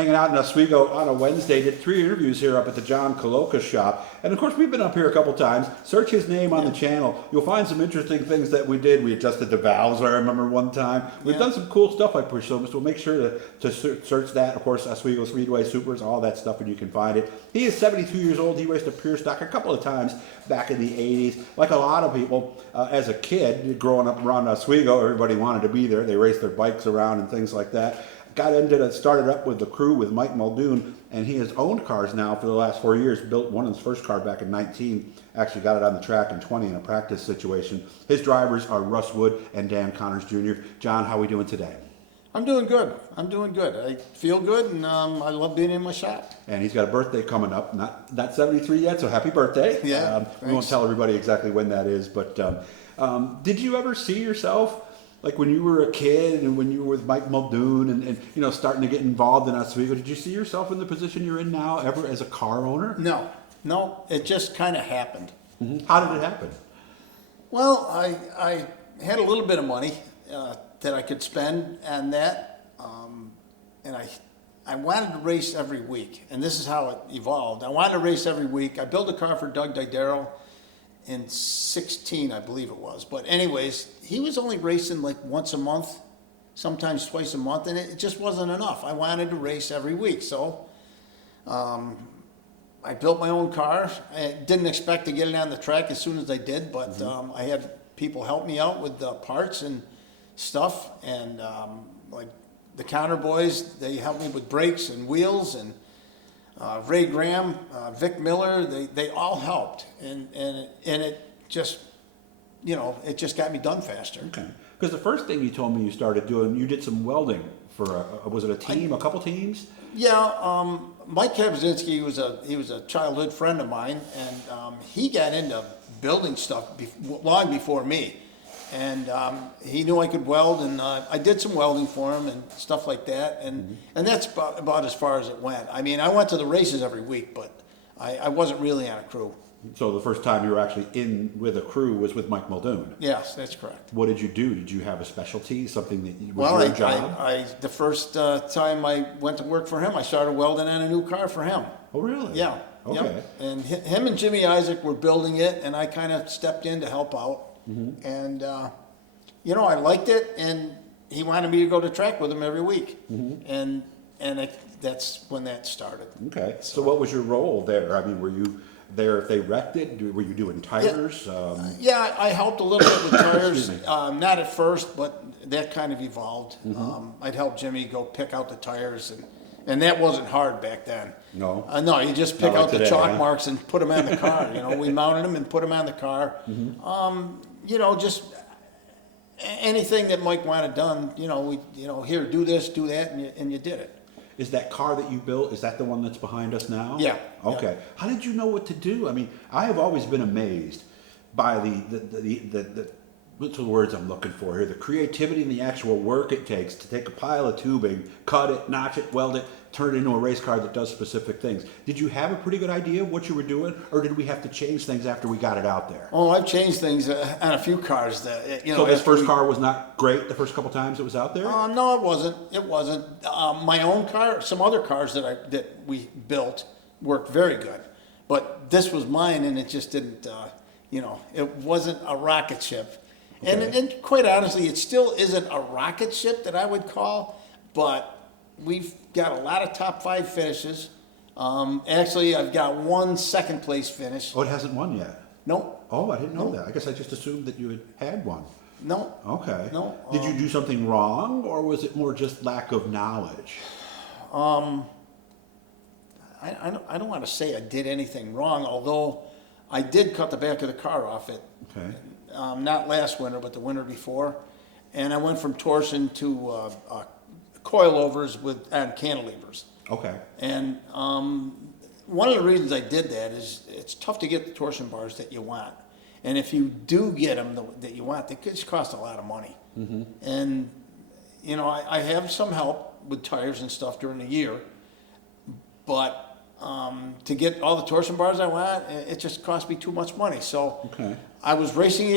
hanging out in Oswego on a Wednesday. Did 3 interviews here up at the John Colloca shop. And of course, we've been up here a couple times. Search his name on the channel. You'll find some interesting things that we did. We adjusted the valves, I remember one time. We've done some cool stuff like push so we'll make sure to search that. Of course, Oswego Speedway, Supers, all that stuff, and you can find it. He is 72 years old. He raced a pure stock a couple of times back in the 80s. Like a lot of people, as a kid, growing up around Oswego, everybody wanted to be there. They raced their bikes around and things like that. Started up with the crew with Mike Muldoon, and he has owned cars now for the last 4 years. Built one of his first car back in 19, actually got it on the track in 20 in a practice situation. His drivers are Russ Wood and Dan Connors Jr. John, how are we doing today? I'm doing good. I feel good, and I love being in my shop. And he's got a birthday coming up. Not 73 yet, so happy birthday. Yeah, we won't tell everybody exactly when that is, but did you ever see yourself, like when you were a kid and when you were with Mike Muldoon and you know, starting to get involved in Oswego, did you see yourself in the position you're in now ever as a car owner? No, it just kind of happened. Mm-hmm. How did it happen? Well, I had a little bit of money that I could spend on that, and I wanted to race every week, and this is how it evolved. I wanted to race every week. I built a car for Doug Didero in 16, I believe it was. But anyways, he was only racing like once a month, sometimes twice a month, and it just wasn't enough. I wanted to race every week, so I built my own car. I didn't expect to get it on the track as soon as I did, but I had people help me out with the parts and stuff, and like the Counter Boys, they helped me with brakes and wheels, and Ray Graham, Vic Miller, they all helped, and it just, you know, it just got me done faster. Okay, because the first thing you told me you started doing, you did some welding for was it a team, a couple teams? Yeah, Mike Kabazinski, he was a childhood friend of mine, and he got into building stuff long before me. And he knew I could weld, and I did some welding for him and stuff like that, and that's about as far as it went. I mean, I went to the races every week, but I wasn't really on a crew. So the first time you were actually in with a crew was with Mike Muldoon? Yes, that's correct. What did you do? Did you have a specialty, something that was your job? The first time I went to work for him, I started welding on a new car for him. Oh, really? Yeah. Okay. Yep. And him and Jimmy Isaac were building it, and I kind of stepped in to help out. And, you know, I liked it, and he wanted me to go to track with him every week. And that's when that started. Okay. So what was your role there? I mean, were you there if they wrecked it? Were you doing tires? Yeah, I helped a little bit with tires. Not at first, but that kind of evolved. I'd help Jimmy go pick out the tires, and that wasn't hard back then. No? No, you just pick out today, the chalk marks and put them on the car. You know, we mounted them and put them on the car. You know, just anything that Mike wanted done, you know, here, do this, do that, and you did it. Is that car that you built, is that the one that's behind us now? Yeah. Okay. Yeah. How did you know what to do? I mean, I have always been amazed by what's the words I'm looking for here? The creativity and the actual work it takes to take a pile of tubing, cut it, notch it, weld it, turn it into a race car that does specific things. Did you have a pretty good idea of what you were doing, or did we have to change things after we got it out there? Oh, I've changed things on a few cars. That, you know, so this first car was not great the first couple times it was out there? No, it wasn't. It wasn't. My own car, some other cars that we built worked very good, but this was mine, and it just didn't. You know, it wasn't a rocket ship. Okay. And quite honestly, it still isn't a rocket ship that I would call, but we've got a lot of top 5 finishes. Actually, I've got 1 second place finish. Oh, it hasn't won yet? Nope. Oh, I didn't know that. I guess I just assumed that you had one. No. Okay. No. Did you do something wrong, or was it more just lack of knowledge? I don't want to say I did anything wrong, although I did cut the back of the car off it. Okay. Not last winter, but the winter before, and I went from torsion to coilovers on cantilevers. Okay. And one of the reasons I did that is it's tough to get the torsion bars that you want, and if you do get them that you want, they just cost a lot of money. And you know, I have some help with tires and stuff during the year, but to get all the torsion bars I want, it just cost me too much money. So I was racing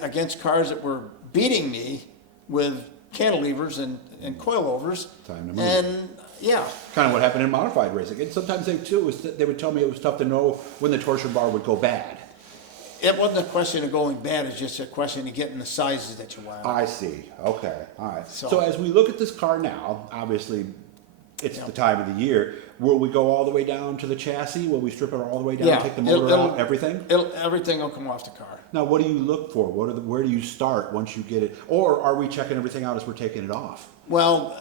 against cars that were beating me with cantilevers and coilovers. Time to move. And Yeah. Kind of what happened in modified racing. And sometimes they would tell me it was tough to know when the torsion bar would go bad. It wasn't a question of going bad, it's just a question of getting the sizes that you want. I see. Okay. All right. So- So as we look at this car now, obviously it's the time of the year. Will we go all the way down to the chassis? Will we strip it all the way down, Yeah, take the motor it'll- out, everything? Everything will come off the car. Now, what do you look for? Where do you start once you get it? Or are we checking everything out as we're taking it off? Well,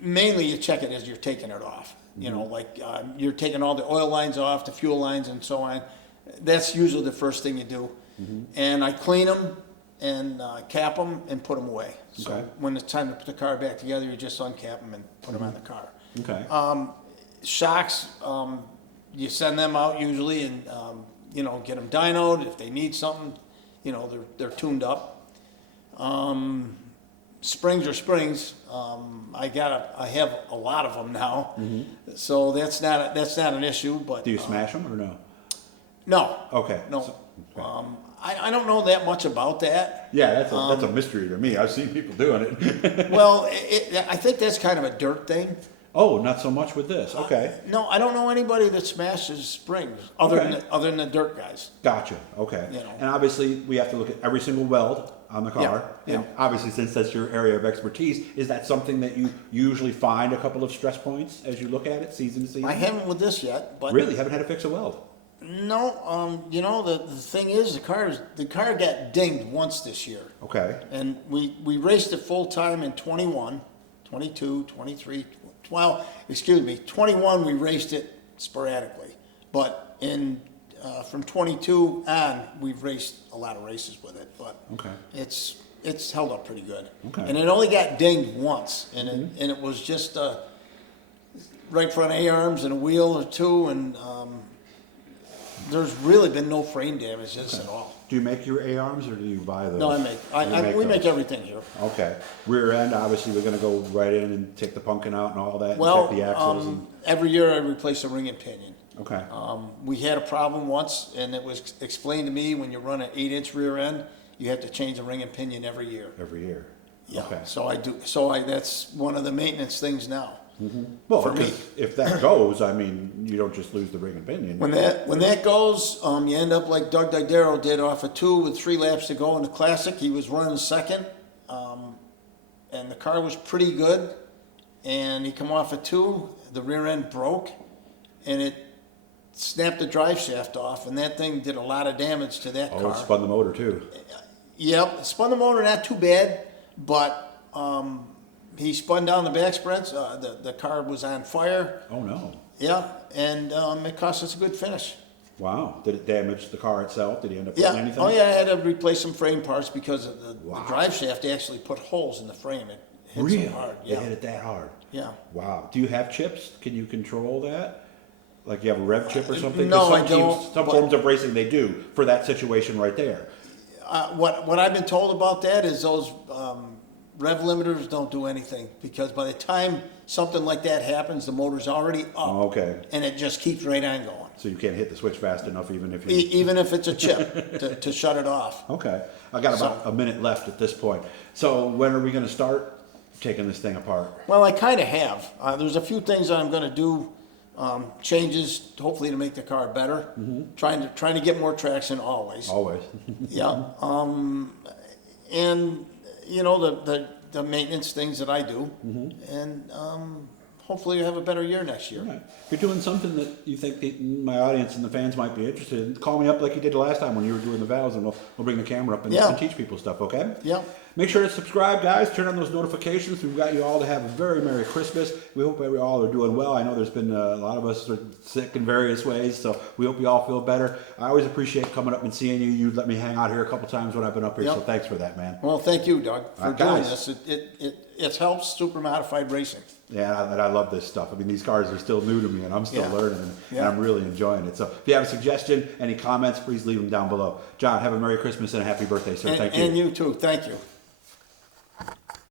mainly you check it as you're taking it off. You know, like you're taking all the oil lines off, the fuel lines and so on. That's usually the first thing you do. And I clean them and cap them and put them away. So Okay. when it's time to put the car back together, you just uncap them and put them on the car. Okay. Shocks, you send them out usually and, you know, get them dynoed. If they need something, you know, they're tuned up. Springs are springs. I have a lot of them now. So that's not an issue, but. Do you smash them or no? No. Okay. No. So- okay. I don't know that much about that. Yeah, that's a mystery to me. I've seen people doing it. Well, I think that's kind of a dirt thing. Oh, not so much with this. Okay. No, I don't know anybody that smashes springs other Okay. than the dirt guys. Gotcha. Okay. You know. And obviously, we have to look at every single weld on the car. Yeah, And yeah. obviously, since that's your area of expertise, is that something that you usually find a couple of stress points as you look at it, season to season? I haven't with this yet, but Really? Haven't had to fix a weld? no. You know, the thing is, the car got dinged once this year, Okay. and we raced it full time in 21, 22, 23. Well, excuse me, 21 we raced it sporadically, but in from 22 on we've raced a lot of races with it, but Okay. it's held up pretty good. Okay. And it only got dinged once, and it was just right front A-arms and a wheel or two, and there's really been no frame damages at all. Do you make your A-arms or do you buy those? No, we make those? everything here. Okay. Rear end, obviously, we're going to go right in and take the pumpkin out and all that, and Well, check the axles. And, every year I replace a ring and pinion. okay. We had a problem once, and it was explained to me when you run an 8-inch rear end, you have to change the ring and pinion every year. Every year. Yeah. Okay. So I do. That's one of the maintenance things now. Well, for me. because if that goes, I mean, you don't just lose the ring and pinion. When that goes, you end up like Doug Didero did off of 2 with 3 laps to go in the Classic. He was running second, and the car was pretty good. And he come off of 2, the rear end broke, and it snapped the drive shaft off, and that thing did a lot of damage to that Oh, car. it spun the motor too. Yep, it spun the motor not too bad, but he spun down the back springs. The car was on fire. Oh no. Yeah, and it cost us a good finish. Wow. Did it damage the car itself? Did he end up Yeah. putting anything? Oh yeah, I had to replace some frame parts because of the Wow. drive shaft. They actually put holes in the frame. It hit Really? so hard. They Yeah. hit it that hard. Yeah. Wow. Do you have chips? Can you control that? Like you have a rev chip or something? No, 'Cause I don't, Some but- forms of racing they do for that situation right there. What I've been told about that is those rev limiters don't do anything because by the time something like that happens, the motor's already up. Oh, okay. And it just keeps right on going. So you can't hit the switch fast enough even if you... Even if it's a chip to shut it off. Okay. I got about a minute left at this point. So when are we going to start taking this thing apart? Well, I kind of have. There's a few things that I'm going to do, changes, hopefully to make the car better. Trying to get more traction always. Always. Yeah. And you know the maintenance things that I do, and hopefully you have a better year next year. Right. If you're doing something that you think my audience and the fans might be interested in, call me up like you did the last time when you were doing the valves, and we'll bring the camera up and, Yeah. and teach people stuff, okay? Yeah. Make sure to subscribe, guys. Turn on those notifications. We've got you all to have a very Merry Christmas. We hope we all are doing well. I know there's been a lot of us are sick in various ways, so we hope you all feel better. I always appreciate coming up and seeing you. You let me hang out here a couple times when I've been up here, Yep. so thanks for that, man. Well, thank you, Doug, for Alright, doing guys. this. It helps Supermodified racing. Yeah, and I love this stuff. I mean, these cars are still new to me, and I'm still Yeah. learning, and Yeah. I'm really enjoying it. So if you have a suggestion, any comments, please leave them down below. John, have a Merry Christmas and a happy birthday, sir. Thank you. And you too. Thank you.